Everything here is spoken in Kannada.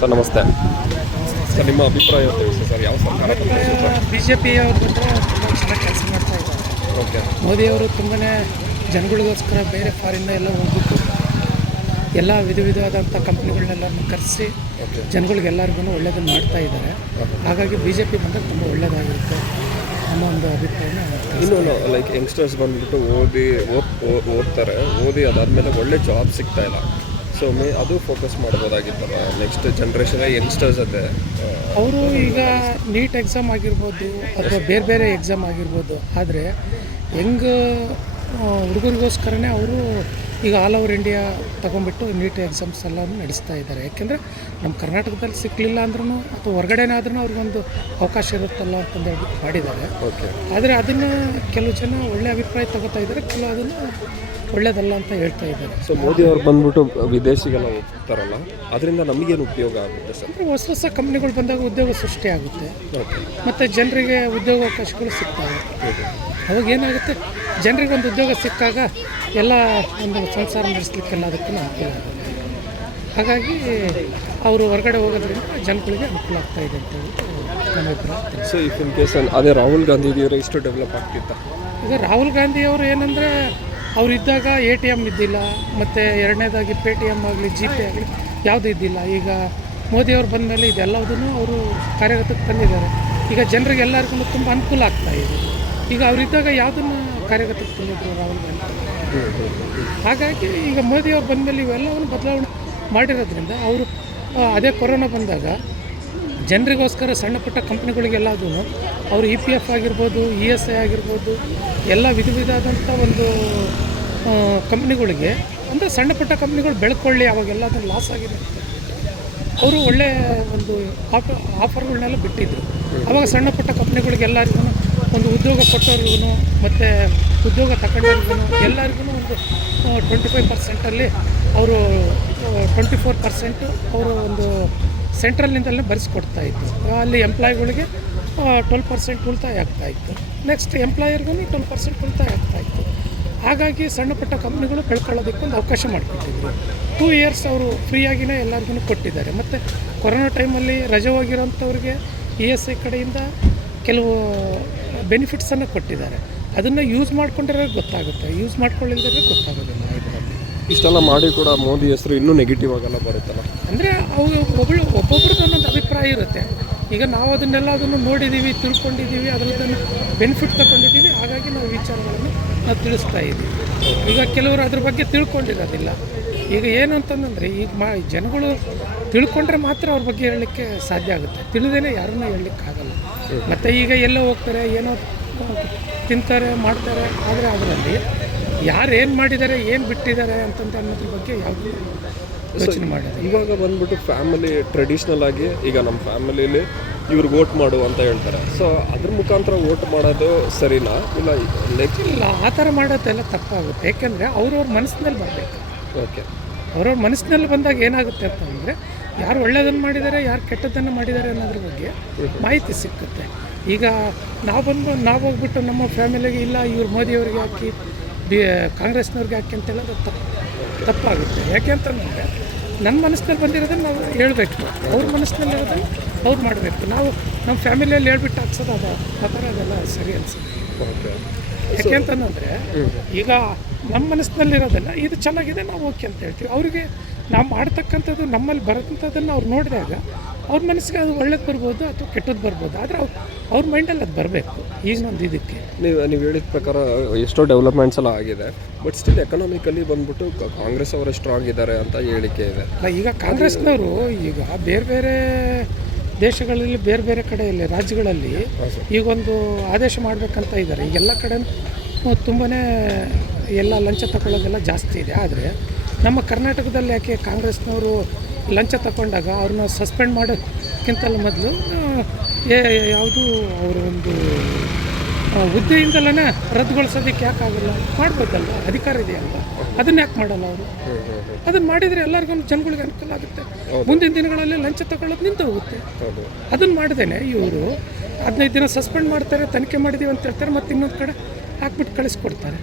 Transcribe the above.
ಸರ್ ನಮಸ್ತೆ. ಸರ್ ನಿಮ್ಮ ಅಭಿಪ್ರಾಯ ತಿಳಿಸಿ ಸರ್? ಯಾವ ಸರ್ಕಾರ ಬಿ ಜೆ ಪಿ ಅವರು ಬಂದರೆ ತುಂಬ ಚೆನ್ನಾಗಿ ಕೆಲಸ ಮಾಡ್ತಾ ಇದ್ದಾರೆ. ಓಕೆ. ಮೋದಿಯವರು ತುಂಬಾ ಜನಗಳಿಗೋಸ್ಕರ ಬೇರೆ ಫಾರಿನ್ನ ಎಲ್ಲ ಹೋಗ್ಬಿಟ್ಟು ಎಲ್ಲ ವಿಧ ವಿಧವಾದಂಥ ಕಂಪ್ನಿಗಳನ್ನೆಲ್ಲ ಕರೆಸಿ ಜನಗಳಿಗೆಲ್ಲರಿಗೂ ಒಳ್ಳೆಯದನ್ನು ಮಾಡ್ತಾ ಇದ್ದಾರೆ. ಹಾಗಾಗಿ ಬಿ ಜೆ ಪಿ ಬಂದರೆ ತುಂಬ ಒಳ್ಳೆಯದಾಗಿರುತ್ತೆ ಅನ್ನೋ ಒಂದು ಅಭಿಪ್ರಾಯನ ಇನ್ನು ಲೈಕ್ ಯಂಗ್ಸ್ಟರ್ಸ್ ಬಂದ್ಬಿಟ್ಟು ಓದಿ ಓದ್ ಓದ್ತಾರೆ. ಓದಿ ಅದಾದಮೇಲೆ ಒಳ್ಳೆ ಜಾಬ್ ಸಿಗ್ತಾ ಇಲ್ಲ. ಸೊ ಮೇ ಅದು ಫೋಕಸ್ ಮಾಡ್ಬೋದಾಗಿತ್ತಲ್ಲ ನೆಕ್ಸ್ಟ್ ಜನ್ರೇಷನ್ ಯಂಗ್ಸ್ಟರ್ಸ್ ಅದೆ. ಅವರು ಈಗ ನೀಟ್ ಎಕ್ಸಾಮ್ ಆಗಿರ್ಬೋದು ಅಥವಾ ಬೇರೆ ಬೇರೆ ಎಕ್ಸಾಮ್ ಆಗಿರ್ಬೋದು, ಆದರೆ ಹೆಂಗ್ ಹುಡುಗರಿಗೋಸ್ಕರನೇ ಅವರು ಈಗ ಆಲ್ ಓವರ್ ಇಂಡಿಯಾ ತೊಗೊಂಡ್ಬಿಟ್ಟು ನೀಟ್ ಎಕ್ಸಾಮ್ಸ್ ಎಲ್ಲ ನಡೆಸ್ತಾ ಇದ್ದಾರೆ. ಯಾಕೆಂದರೆ ನಮ್ಮ ಕರ್ನಾಟಕದಲ್ಲಿ ಸಿಕ್ಕಲಿಲ್ಲ ಅಂದ್ರೂ ಅಥವಾ ಹೊರಗಡೆನಾದ್ರೂ ಅವ್ರಿಗೊಂದು ಅವಕಾಶ ಇರುತ್ತಲ್ಲ ಅಂತಂದು ಹೇಳ್ಬಿಟ್ಟು ಮಾಡಿದ್ದಾರೆ. ಓಕೆ ಆದರೆ ಅದನ್ನು ಕೆಲವು ಜನ ಒಳ್ಳೆ ಅಭಿಪ್ರಾಯ ತಗೋತಾ ಇದ್ದಾರೆ ಕೆಲವು ಅದನ್ನು ಒಳ್ಳೇದಲ್ಲ ಅಂತ ಹೇಳ್ತಾ ಇದ್ದಾರೆ. ಸೊ ಮೋದಿ ಅವ್ರು ಬಂದ್ಬಿಟ್ಟು ವಿದೇಶಿಗೆಲ್ಲ ಹೋಗ್ತಾರಲ್ಲ ಅದರಿಂದ ನಮಗೇನು ಉಪಯೋಗ ಆಗುತ್ತೆ ಸರ್? ಅಂದರೆ ಹೊಸ ಹೊಸ ಕಂಪ್ನಿಗಳು ಬಂದಾಗ ಉದ್ಯೋಗ ಸೃಷ್ಟಿ ಆಗುತ್ತೆ. ಮತ್ತು ಜನರಿಗೆ ಉದ್ಯೋಗಾವಕಾಶಗಳು ಸಿಗ್ತವೆ. ಅವಾಗ ಏನಾಗುತ್ತೆ? ಜನರಿಗೆ ಒಂದು ಉದ್ಯೋಗ ಸಿಕ್ಕಾಗ ಎಲ್ಲ ಒಂದು ಸಂಸಾರ ನಡೆಸಲಿಕ್ಕೆಲ್ಲ ಅದಕ್ಕೂ ಅನುಕೂಲ ಆಗುತ್ತೆ. ಹಾಗಾಗಿ ಅವರು ಹೊರಗಡೆ ಹೋಗೋದ್ರಿಂದ ಜನಗಳಿಗೆ ಅನುಕೂಲ ಆಗ್ತಾ ಇದೆ ಅಂತ ಹೇಳ್ಬಿಟ್ಟು ನಮ್ಮ ಅಭಿಪ್ರಾಯ. ಸೊ ಇಫ್ ಇನ್ ಕೇಸ್ ಅದೇ ರಾಹುಲ್ ಗಾಂಧಿ ಇದೆಯವರು ಇಷ್ಟು ಡೆವಲಪ್ ಆಗ್ತಿತ್ತ? ಈಗ ರಾಹುಲ್ ಗಾಂಧಿ ಅವರು ಏನಂದರೆ ಅವರಿದ್ದಾಗ ಇದ್ದಾಗ ಎ ಟಿ ಎಂ ಇದ್ದಿಲ್ಲ ಮತ್ತು ಎರಡನೇದಾಗಿ ಪೇ ಟಿ ಎಂ ಆಗಲಿ ಜಿ ಪೇ ಆಗಲಿ ಯಾವುದೂ ಇದ್ದಿಲ್ಲ. ಈಗ ಮೋದಿಯವರು ಬಂದ ಮೇಲೆ ಇದೆಲ್ಲದನ್ನು ಅವರು ಕಾರ್ಯಗತಕ್ಕೆ ತಂದಿದ್ದಾರೆ. ಈಗ ಜನರಿಗೆ ಎಲ್ಲರಿಗೂ ತುಂಬ ಅನುಕೂಲ ಆಗ್ತಾ ಇದೆ. ಈಗ ಅವರಿದ್ದಾಗ ಯಾವುದನ್ನು ಕಾರ್ಯಗತಕ್ಕೆ ತುಂಬಿದ್ರು ರಾಹುಲ್ ಗಾಂಧಿ. ಹಾಗಾಗಿ ಈಗ ಮೋದಿಯವ್ರು ಬಂದ ಮೇಲೆ ಇವೆಲ್ಲವನ್ನು ಬದಲಾವಣೆ ಮಾಡಿರೋದ್ರಿಂದ ಅವರು ಅದೇ ಕೊರೋನಾ ಬಂದಾಗ ಜನರಿಗೋಸ್ಕರ ಸಣ್ಣ ಪುಟ್ಟ ಕಂಪ್ನಿಗಳಿಗೆಲ್ಲದೂ ಅವರು ಇ ಪಿ ಎಫ್ ಆಗಿರ್ಬೋದು ಇ ಎಸ್ ಐ ಆಗಿರ್ಬೋದು ಎಲ್ಲ ವಿಧ ವಿಧವಾದಂಥ ಒಂದು ಕಂಪ್ನಿಗಳಿಗೆ ಅಂದರೆ ಸಣ್ಣ ಪುಟ್ಟ ಕಂಪ್ನಿಗಳು ಬೆಳ್ಕೊಳ್ಳಿ ಅವಾಗೆಲ್ಲ ಅದನ್ನು ಲಾಸ್ ಆಗಿದೆ ಅವರು ಒಳ್ಳೆಯ ಒಂದು ಆಫರ್ ಆಫರ್ಗಳನ್ನೆಲ್ಲ ಬಿಟ್ಟಿದ್ದರು ಅವಾಗ ಸಣ್ಣ ಪುಟ್ಟ ಕಂಪ್ನಿಗಳಿಗೆಲ್ಲರಿಗೂ ಒಂದು ಉದ್ಯೋಗ ಕೊಟ್ಟವ್ರಿಗೂ ಮತ್ತು ಉದ್ಯೋಗ ತಗೊಂಡವ್ರಿಗೂ ಎಲ್ಲರಿಗೂ ಒಂದು ಟ್ವೆಂಟಿ ಫೈವ್ ಪರ್ಸೆಂಟಲ್ಲಿ ಅವರು ಟ್ವೆಂಟಿ ಫೋರ್ ಪರ್ಸೆಂಟು ಅವರು ಒಂದು ಸೆಂಟ್ರಲ್ನಿಂದಲೇ ಬರೆಸ್ಕೊಡ್ತಾ ಇತ್ತು ಅಲ್ಲಿ ಎಂಪ್ಲಾಯ್ಗಳಿಗೆ ಟ್ವೆಲ್ ಪರ್ಸೆಂಟ್ ಉಳಿತಾಯ ಆಗ್ತಾಯಿತ್ತು ನೆಕ್ಸ್ಟ್ ಎಂಪ್ಲಾಯರ್ಗೂ ಟ್ವೆಲ್ ಪರ್ಸೆಂಟ್ ಉಳಿತಾಯ ಆಗ್ತಾಯಿತ್ತು ಹಾಗಾಗಿ ಸಣ್ಣ ಪುಟ್ಟ ಕಂಪ್ನಿಗಳು ಬೆಳ್ಕೊಳ್ಳೋದಕ್ಕೊಂದು ಅವಕಾಶ ಮಾಡಿಕೊಟ್ಟಿದ್ರು. ಟೂ ಇಯರ್ಸ್ ಅವರು ಫ್ರೀಯಾಗಿಯೇ ಎಲ್ಲರಿಗೂ ಕೊಟ್ಟಿದ್ದಾರೆ. ಮತ್ತು ಕೊರೋನಾ ಟೈಮಲ್ಲಿ ರಜೆ ಹೋಗಿರೋಂಥವ್ರಿಗೆ ಇ ಎಸ್ ಐ ಕಡೆಯಿಂದ ಕೆಲವು ಬೆನಿಫಿಟ್ಸನ್ನು ಕೊಟ್ಟಿದ್ದಾರೆ. ಅದನ್ನು ಯೂಸ್ ಮಾಡ್ಕೊಂಡ್ರೆ ಗೊತ್ತಾಗುತ್ತೆ. ಯೂಸ್ ಮಾಡ್ಕೊಳ್ಳಿಲ್ಲದ್ರೆ ಗೊತ್ತಾಗೋದಿಲ್ಲ ಇದರಲ್ಲಿ ಇಷ್ಟೆಲ್ಲ ಮಾಡಿ ಕೂಡ ಮೋದಿ ಹೆಸರು ಇನ್ನೂ ನೆಗೆಟಿವ್ ಆಗೆಲ್ಲ ಬರುತ್ತಲ್ಲ? ಅಂದರೆ ಅವು ಒಬ್ಬಳು ಒಬ್ಬೊಬ್ರದ್ದು ಒಂದೊಂದು ಅಭಿಪ್ರಾಯ ಇರುತ್ತೆ. ಈಗ ನಾವು ಅದನ್ನೆಲ್ಲ ಅದನ್ನು ನೋಡಿದ್ದೀವಿ ತಿಳ್ಕೊಂಡಿದ್ದೀವಿ ಅದರದನ್ನು ಬೆನಿಫಿಟ್ ತಗೊಂಡಿದ್ದೀವಿ ಹಾಗಾಗಿ ನಾವು ವಿಚಾರಗಳನ್ನು ನಾವು ತಿಳಿಸ್ತಾ ಇದ್ದೀವಿ ಈಗ ಕೆಲವರು ಅದ್ರ ಬಗ್ಗೆ ತಿಳ್ಕೊಂಡಿರೋದಿಲ್ಲ. ಈಗ ಏನು ಅಂತಂದರೆ ಈಗ ಮಾ ಜನಗಳು ತಿಳ್ಕೊಂಡ್ರೆ ಮಾತ್ರ ಅವ್ರ ಬಗ್ಗೆ ಹೇಳಲಿಕ್ಕೆ ಸಾಧ್ಯ ಆಗುತ್ತೆ. ತಿಳಿದೇನೆ ಯಾರನ್ನೂ ಹೇಳಲಿಕ್ಕಾಗಲ್ಲ. ಮತ್ತು ಈಗ ಎಲ್ಲೋ ಹೋಗ್ತಾರೆ ಏನೋ ತಿಂತಾರೆ ಮಾಡ್ತಾರೆ ಆದರೆ ಅದರಲ್ಲಿ ಯಾರು ಏನು ಮಾಡಿದ್ದಾರೆ ಏನು ಬಿಟ್ಟಿದ್ದಾರೆ ಅಂತಂತ ಅನ್ನೋದ್ರ ಬಗ್ಗೆ ಯಾವುದೂ ಯೋಚನೆ ಮಾಡಿದೆ ಇವಾಗ ಬಂದ್ಬಿಟ್ಟು ಫ್ಯಾಮಿಲಿ ಟ್ರೆಡಿಷ್ನಲ್ ಆಗಿ ಈಗ ನಮ್ಮ ಫ್ಯಾಮಿಲಿಲಿ ಇವ್ರಿಗೆ ವೋಟ್ ಮಾಡು ಅಂತ ಹೇಳ್ತಾರೆ. ಸೊ ಅದ್ರ ಮುಖಾಂತರ ವೋಟ್ ಮಾಡೋದು ಸರಿನಾ? ಇಲ್ಲ ಇಲ್ಲ ಆ ಥರ ಮಾಡೋದೆಲ್ಲ ತಪ್ಪಾಗುತ್ತೆ. ಯಾಕೆಂದರೆ ಅವ್ರವ್ರ ಮನಸ್ಸಿನಲ್ಲಿ ಬರಬೇಕು. ಓಕೆ ಅವ್ರವ್ರ ಮನಸ್ಸಿನಲ್ಲಿ ಬಂದಾಗ ಏನಾಗುತ್ತೆ ಅಂತಂದರೆ ಯಾರು ಒಳ್ಳೆಯದನ್ನು ಮಾಡಿದ್ದಾರೆ, ಯಾರು ಕೆಟ್ಟದ್ದನ್ನು ಮಾಡಿದ್ದಾರೆ ಅನ್ನೋದ್ರ ಬಗ್ಗೆ ಮಾಹಿತಿ ಸಿಕ್ಕುತ್ತೆ. ಈಗ ನಾವು ಬಂದು ನಾವು ಹೋಗ್ಬಿಟ್ಟು ನಮ್ಮ ಫ್ಯಾಮಿಲಿಗೆ ಇಲ್ಲ, ಇವ್ರು ಮೋದಿಯವ್ರಿಗೆ ಹಾಕಿ, ಬಿ, ಕಾಂಗ್ರೆಸ್ನವ್ರಿಗೆ ಹಾಕಿ ಅಂತ ಹೇಳೋದು ತಪ್ಪು, ತಪ್ಪಾಗುತ್ತೆ. ಯಾಕೆ ಅಂತಂದರೆ ನನ್ನ ಮನಸ್ಸಿನಲ್ಲಿ ಬಂದಿರೋದನ್ನು ನಾವು ಹೇಳಬೇಕು. ಅವ್ರ ಮನಸ್ಸಿನಲ್ಲಿರೋದನ್ನು ಅವ್ರು ಮಾಡಬೇಕು. ನಾವು ನಮ್ಮ ಫ್ಯಾಮಿಲಿಯಲ್ಲಿ ಹೇಳ್ಬಿಟ್ಟು ಹಾಕ್ಸೋದು ಅದು ಆ ಥರ ಅದೆಲ್ಲ ಸರಿ ಅನ್ಸುತ್ತೆ. ಓಕೆ ಯಾಕೆ ಅಂತಂದರೆ ಈಗ ನಮ್ಮ ಮನಸ್ಸಿನಲ್ಲಿರೋದಲ್ಲ ಇದು ಚೆನ್ನಾಗಿದೆ ನಾವು ಓಕೆ ಅಂತ ಹೇಳ್ತೀವಿ. ಅವರಿಗೆ ನಾವು ಮಾಡ್ತಕ್ಕಂಥದ್ದು ನಮ್ಮಲ್ಲಿ ಬರೋಂಥದ್ದನ್ನು ಅವ್ರು ನೋಡಿದಾಗ ಅವ್ರ ಮನಸ್ಸಿಗೆ ಅದು ಒಳ್ಳೇದು ಬರ್ಬೋದು ಅಥವಾ ಕೆಟ್ಟದ್ದು ಬರ್ಬೋದು. ಆದರೆ ಅವ್ರು ಅವ್ರ ಮೈಂಡಲ್ಲಿ ಅದು ಬರಬೇಕು. ಈಗಿನೊಂದು ಇದಕ್ಕೆ. ನೀವು ನೀವು ಹೇಳಿದ ಪ್ರಕಾರ ಎಷ್ಟೋ ಡೆವಲಪ್ಮೆಂಟ್ಸ್ ಎಲ್ಲ ಆಗಿದೆ ಬಟ್ ಸ್ಟಿಲ್ ಎಕನಾಮಿಕಲಿ ಬಂದ್ಬಿಟ್ಟು ಕಾಂಗ್ರೆಸ್ ಅವರು ಸ್ಟ್ರಾಂಗ್ ಇದ್ದಾರೆ ಅಂತ ಹೇಳಿಕೆ ಇದೆ. ಅಲ್ಲ ಈಗ ಕಾಂಗ್ರೆಸ್ನವರು ಈಗ ಬೇರೆ ಬೇರೆ ದೇಶಗಳಲ್ಲಿ ಬೇರೆ ಬೇರೆ ಕಡೆಯಲ್ಲಿ, ರಾಜ್ಯಗಳಲ್ಲಿ ಈಗೊಂದು ಆದೇಶ ಮಾಡಬೇಕಂತ ಇದ್ದಾರೆ. ಈಗೆಲ್ಲ ಕಡೆ ತುಂಬಾ ಎಲ್ಲ ಲಂಚ ತಗೊಳ್ಳೋದೆಲ್ಲ ಜಾಸ್ತಿ ಇದೆ. ಆದರೆ ನಮ್ಮ ಕರ್ನಾಟಕದಲ್ಲಿ ಯಾಕೆ ಕಾಂಗ್ರೆಸ್ನವರು ಲಂಚ ತಗೊಂಡಾಗ ಅವ್ರನ್ನ ಸಸ್ಪೆಂಡ್ ಮಾಡೋಕ್ಕಿಂತಲೂ ಮೊದಲು ಯಾವುದು ಅವರ ಒಂದು ಹುದ್ದೆಯಿಂದಲೇ ರದ್ದುಗೊಳಿಸೋದಕ್ಕೆ ಯಾಕಾಗಲ್ಲ? ಮಾಡ್ಬೋದಲ್ಲ ಅಧಿಕಾರ ಇದೆಯಲ್ಲ ಅದನ್ನ ಯಾಕೆ ಮಾಡಲ್ಲ ಅವರು? ಅದನ್ನ ಮಾಡಿದರೆ ಎಲ್ಲರಿಗೂ ಜನಗಳಿಗೆ ಅನುಕೂಲ ಆಗುತ್ತೆ. ಮುಂದಿನ ದಿನಗಳಲ್ಲಿ ಲಂಚ ತಗೊಳ್ಳೋದು ನಿಂತು ಹೋಗುತ್ತೆ. ಅದನ್ನ ಮಾಡ್ದೇನೆ ಇವರು ಹದಿನೈದು ದಿನ ಸಸ್ಪೆಂಡ್ ಮಾಡ್ತಾರೆ ತನಿಖೆ ಮಾಡಿದೀವಿ ಅಂತ ಹೇಳ್ತಾರೆ ಮತ್ತೆ ಇನ್ನೊಂದು ಕಡೆ ಹಾಕ್ಬಿಟ್ಟು ಕಳಿಸ್ಕೊಡ್ತಾರೆ.